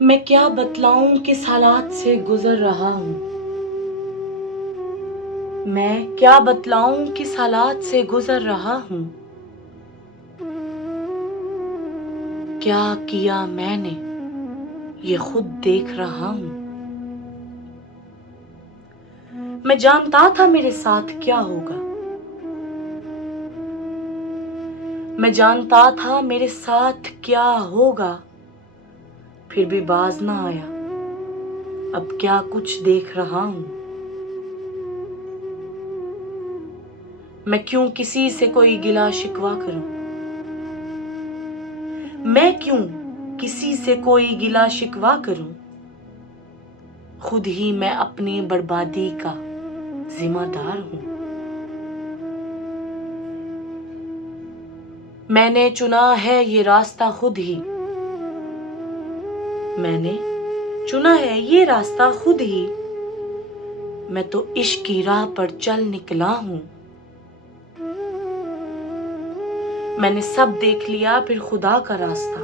میں کیا بتلاؤں کس حالات سے گزر رہا ہوں، میں کیا بتلاؤں کس حالات سے گزر رہا ہوں، کیا کیا میں نے یہ خود دیکھ رہا ہوں۔ میں جانتا تھا میرے ساتھ کیا ہوگا، میں جانتا تھا میرے ساتھ کیا ہوگا، پھر بھی باز نہ آیا، اب کیا کچھ دیکھ رہا ہوں۔ میں کیوں کسی سے کوئی گلا شکوہ کروں، میں کیوں کسی سے کوئی گلا شکوہ کروں، خود ہی میں اپنی بربادی کا ذمہ دار ہوں۔ میں نے چنا ہے یہ راستہ خود ہی، میں نے چنا ہے یہ راستہ خود ہی، میں تو عشق کی راہ پر چل نکلا ہوں۔ میں نے سب دیکھ لیا پھر خدا کا راستہ،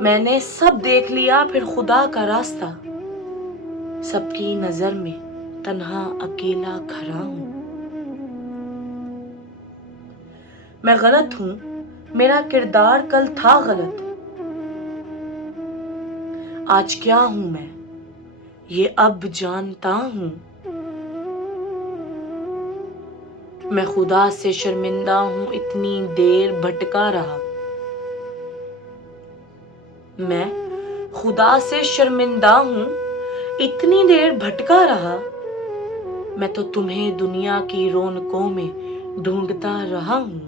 میں نے سب دیکھ لیا پھر خدا کا راستہ، سب کی نظر میں تنہا اکیلا کھڑا ہوں۔ میں غلط ہوں، میرا کردار کل تھا غلط، آج کیا ہوں میں یہ اب جانتا ہوں۔ میں خدا سے شرمندہ ہوں، اتنی دیر بھٹکا رہا، میں خدا سے شرمندہ ہوں، اتنی دیر بھٹکا رہا، میں تو تمہیں دنیا کی رونقوں میں ڈھونڈتا رہا ہوں۔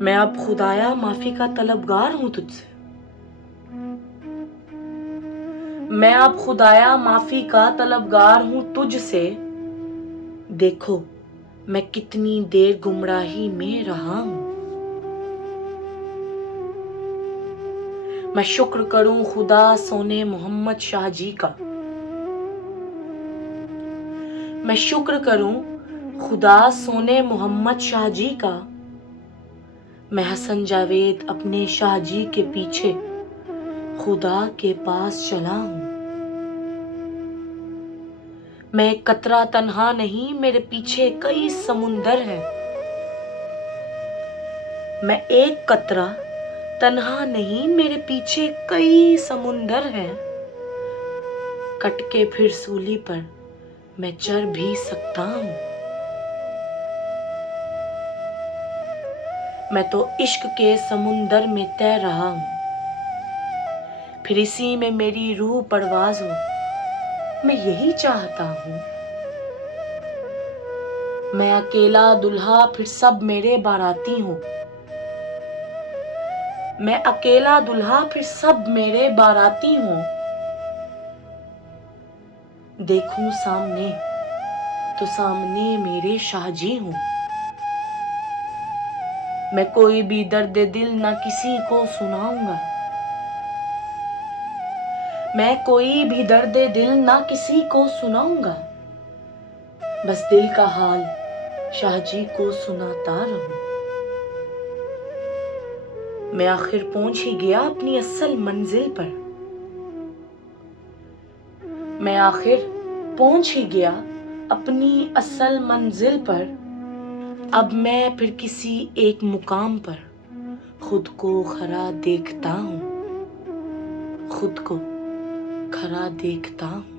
میں اب خدایا معافی کا طلبگار ہوں تجھ سے، میں اب خدایا معافی کا طلبگار ہوں تجھ سے، دیکھو میں کتنی دیر گمراہی میں رہا ہوں۔ میں شکر کروں خدا سونے محمد شاہ جی کا، میں شکر کروں خدا سونے محمد شاہ جی کا، میں حسن جاوید اپنے شاہ جی کے پیچھے خدا کے پاس چلا ہوں۔ میں ایک قطرہ تنہا نہیں، میرے پیچھے کئی سمندر ہیں، میں ایک قطرہ تنہا نہیں، میرے پیچھے کئی سمندر ہیں، کٹ کے پھر سولی پر میں چر بھی سکتا ہوں۔ میں تو عشق کے سمندر میں تیر رہا ہوں، پھر اسی میں میری روح پرواز ہو، میں یہی چاہتا ہوں۔ میں اکیلا دلہا پھر سب میرے باراتی ہوں، میں اکیلا دلہا پھر سب میرے باراتی ہوں۔ دیکھوں سامنے تو سامنے میرے شاہ جی ہوں، میں کوئی بھی درد دل نہ کسی کو سناؤں گا، میں کوئی بھی درد دل نہ کسی کو سناؤں گا، بس دل کا حال شاہ جی کو سناتا رہوں۔ میں آخر پہنچ ہی گیا اپنی اصل منزل پر، میں آخر پہنچ ہی گیا اپنی اصل منزل پر، اب میں پھر کسی ایک مقام پر خود کو کھڑا دیکھتا ہوں، خود کو کھڑا دیکھتا ہوں۔